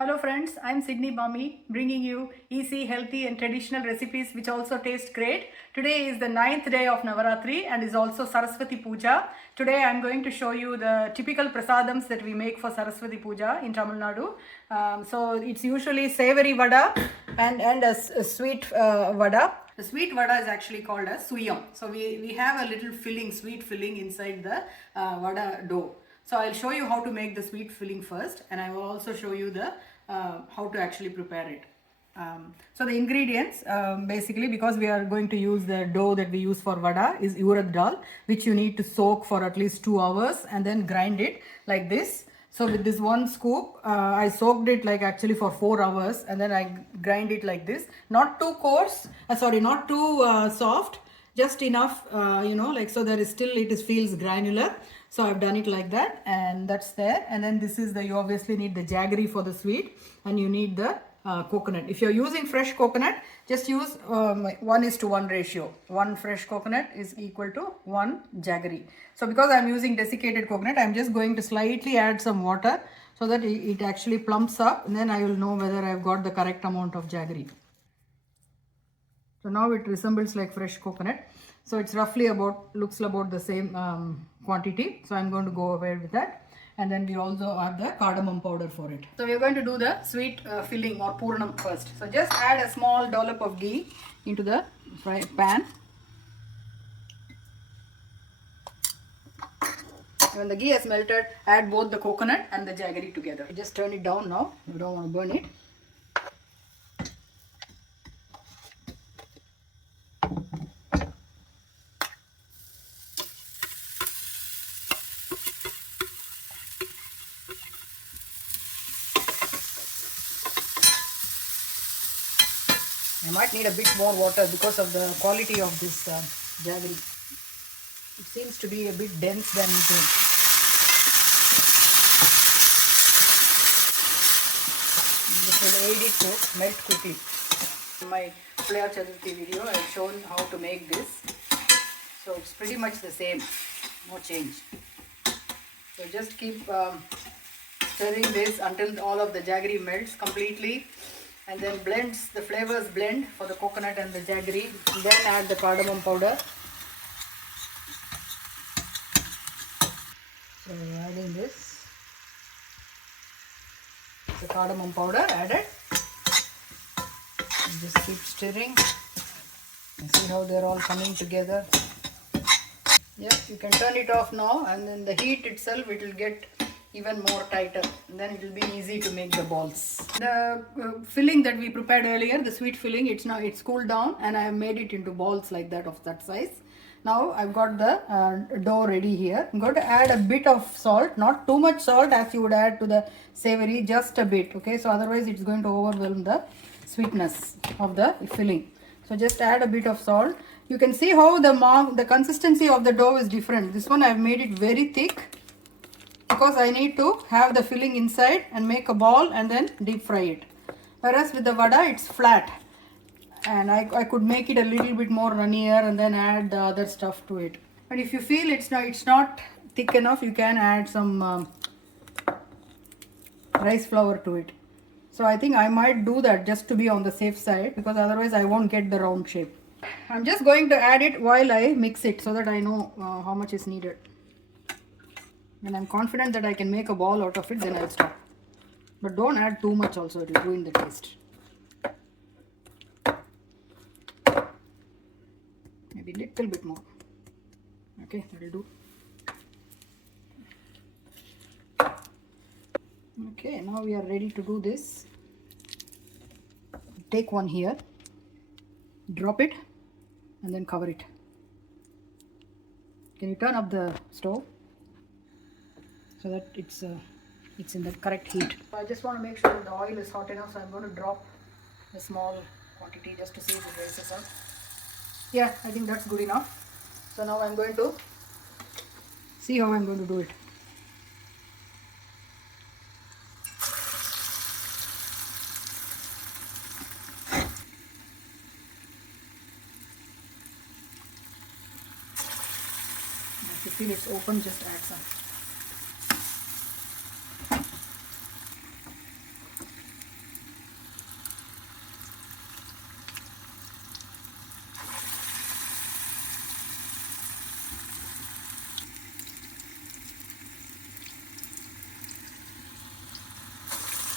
Hello friends, I'm Sydney Bami bringing you easy, healthy and traditional recipes which also taste great. Today is the ninth day of Navratri and is also Saraswathi Puja. Today I'm going to show you the typical prasadams that we make for Saraswathi Puja in Tamil Nadu. So it's usually Savory Vada and a sweet Vada. The sweet vada is actually called as suyam. So we have a little filling, sweet filling inside the vada dough. So I'll show you how to make the sweet filling first, and I will also show you the how to actually prepare it. So the ingredients, basically, because we are going to use the dough that we use for vada, is urad dal, which you need to soak for at least 2 hours and then grind it like this. So with this one scoop, I soaked it like actually for 4 hours and then I grind it like this. Not too coarse, not too soft, just enough, like so that is still it is feels granular. So I've done it like that and that's there. And then this is you obviously need the jaggery for the sweet and you need the coconut. If you're using fresh coconut, just use 1:1 ratio. 1 fresh coconut is equal to 1 jaggery. So because I'm using desiccated coconut, I'm just going to slightly add some water so that it actually plumps up, and then I will know whether I've got the correct amount of jaggery. So now it resembles like fresh coconut. So it's roughly looks about the same quantity. So I'm going to go ahead with that. And then we also have the cardamom powder for it. So we're going to do the sweet filling or purnam first. So just add a small dollop of ghee into the pan. When the ghee has melted, add both the coconut and the jaggery together. Just turn it down now. You don't want to burn it. I might need a bit more water because of the quality of this jaggery. It seems to be a bit dense than usual. This will aid it to melt quickly. In my Player Chaturthi video, I have shown how to make this. So it's pretty much the same, no change. So just keep stirring this until all of the jaggery melts completely. And then the flavors blend for the coconut and the jaggery. Then add the cardamom powder. So adding this, the cardamom powder added. And just keep stirring. And see how they're all coming together. Yeah, you can turn it off now, and then the heat itself, it will get even more tighter, and then it will be easy to make the balls. The filling that we prepared earlier, the sweet filling, it's cooled down and I have made it into balls like that, of that size. Now I've got the dough ready here. I'm going to add a bit of salt, not too much salt as you would add to the savory, just a bit, okay? So otherwise it's going to overwhelm the sweetness of the filling. So just add a bit of salt. You can see how the consistency of the dough is different. This one I've made it very thick, because I need to have the filling inside and make a ball and then deep fry it. Whereas with the vada, it's flat. And I could make it a little bit more runnier and then add the other stuff to it. But if you feel it's not thick enough, you can add some rice flour to it. So I think I might do that just to be on the safe side, because otherwise I won't get the round shape. I'm just going to add it while I mix it so that I know how much is needed. When I'm confident that I can make a ball out of it, then I'll stop. But don't add too much also, it will ruin the taste. Maybe a little bit more. Okay, that will do. Okay, now we are ready to do this. Take one here, drop it, and then cover it. Can you turn up the stove so that it's in the correct heat? I just want to make sure that the oil is hot enough, so I'm going to drop a small quantity just to see if it rises up. Yeah, I think that's good enough. So now I'm going to see how I'm going to do it. If you feel it's open, just add some.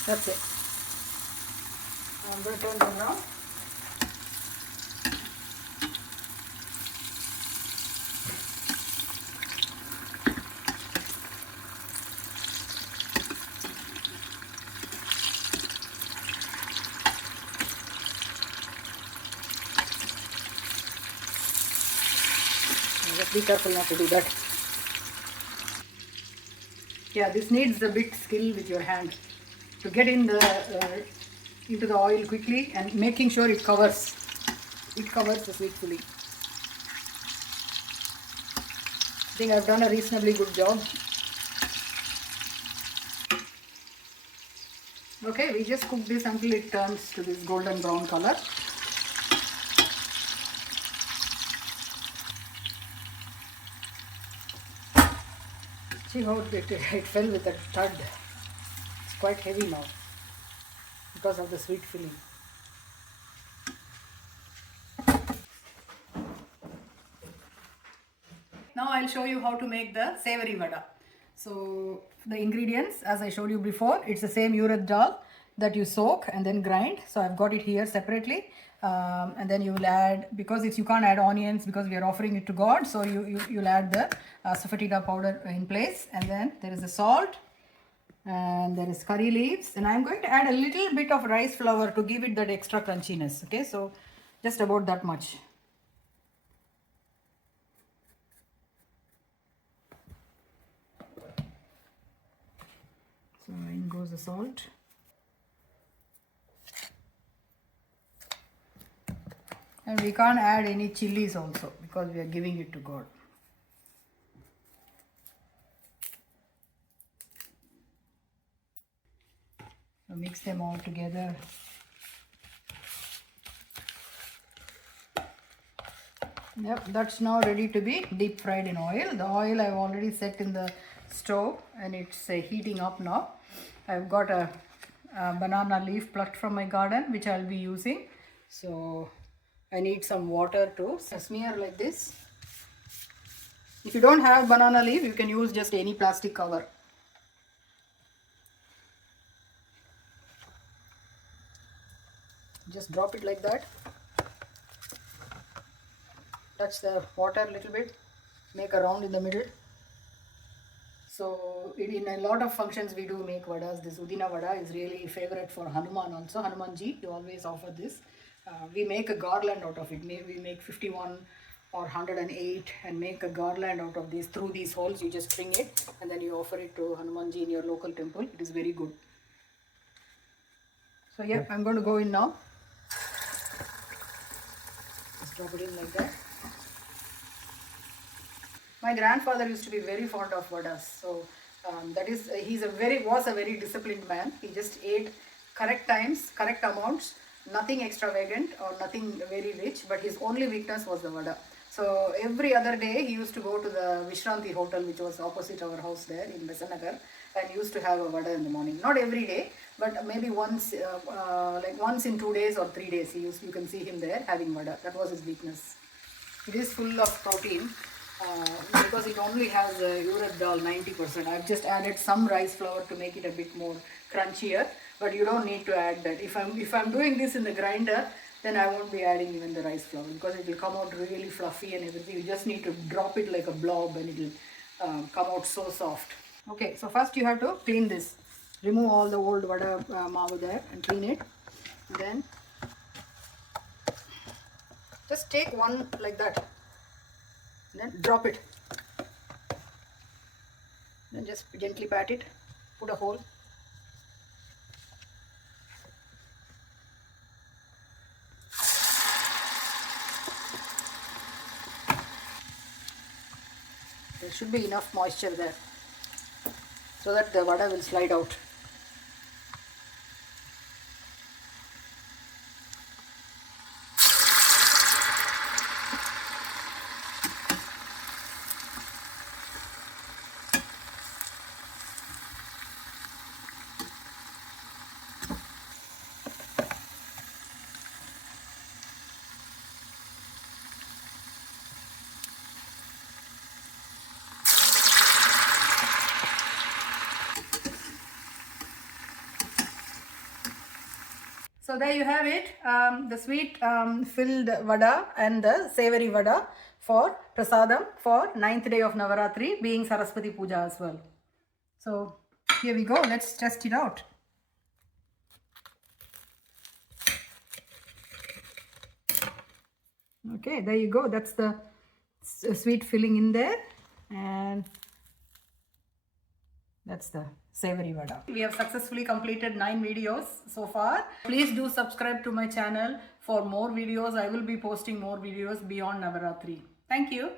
That's it. I'm going to turn them around. Just be careful not to do that. Yeah, this needs a bit skill with your hand to get in the into the oil quickly and making sure it covers the sweet filling. I think I've done a reasonably good job. Okay, we just cook this until it turns to this golden brown color. See how it fell with a thud. It's quite heavy now because of the sweet filling. Now I'll show you how to make the savory vada. So the ingredients, as I showed you before, it's the same urad dal that you soak and then grind. So I've got it here separately. And then you will add, because if you can't add onions because we are offering it to God, so you'll add the safatida powder in place. And then there is the salt and there is curry leaves, and I'm going to add a little bit of rice flour to give it that extra crunchiness. Okay, so just about that much. So in goes the salt. And we can't add any chilies also because we are giving it to God. So mix them all together. Yep, that's now ready to be deep fried in oil. The oil I've already set in the stove and it's heating up now. I've got a banana leaf plucked from my garden which I'll be using. So I need some water to smear like this. If you don't have banana leaf, you can use just any plastic cover. Just drop it like that. Touch the water a little bit. Make a round in the middle. So in a lot of functions we do make vadas. This Udina vada is really favorite for Hanuman also. Hanumanji, you always offer this. We make a garland out of it. We make 51 or 108 and make a garland out of these. Through these holes you just string it and then you offer it to Hanumanji in your local temple. It is very good. So yeah, I'm going to go in now. Just drop it in like that. My grandfather used to be very fond of vadas. So was a very disciplined man. He just ate correct times, correct amounts, nothing extravagant or nothing very rich, but his only weakness was the vada. So every other day he used to go to the Vishranti hotel, which was opposite our house there in Besanagar, and used to have a vada in the morning. Not every day, but maybe once, like once in 2 days or 3 days, you can see him there having vada. That was his weakness. It is full of protein. Because it only has urad dal 90%. I've just added some rice flour to make it a bit more crunchier, but you don't need to add that. If I'm doing this in the grinder, then I won't be adding even the rice flour because it will come out really fluffy and everything. You just need to drop it like a blob and it will come out so soft. Okay, so first you have to clean this. Remove all the old vada mavu there and clean it. Then just take one like that. Then drop it. Then just gently pat it. Put a hole. There should be enough moisture there so that the vada will slide out. So there you have it, the sweet filled vada and the savory vada for prasadam for 9th day of Navratri, being Saraswathi Puja as well. So here we go, let's test it out. Okay, there you go, that's the sweet filling in there, and that's the savory vada. We have successfully completed 9 videos so far. Please do subscribe to my channel for more videos. I will be posting more videos beyond Navaratri. Thank you.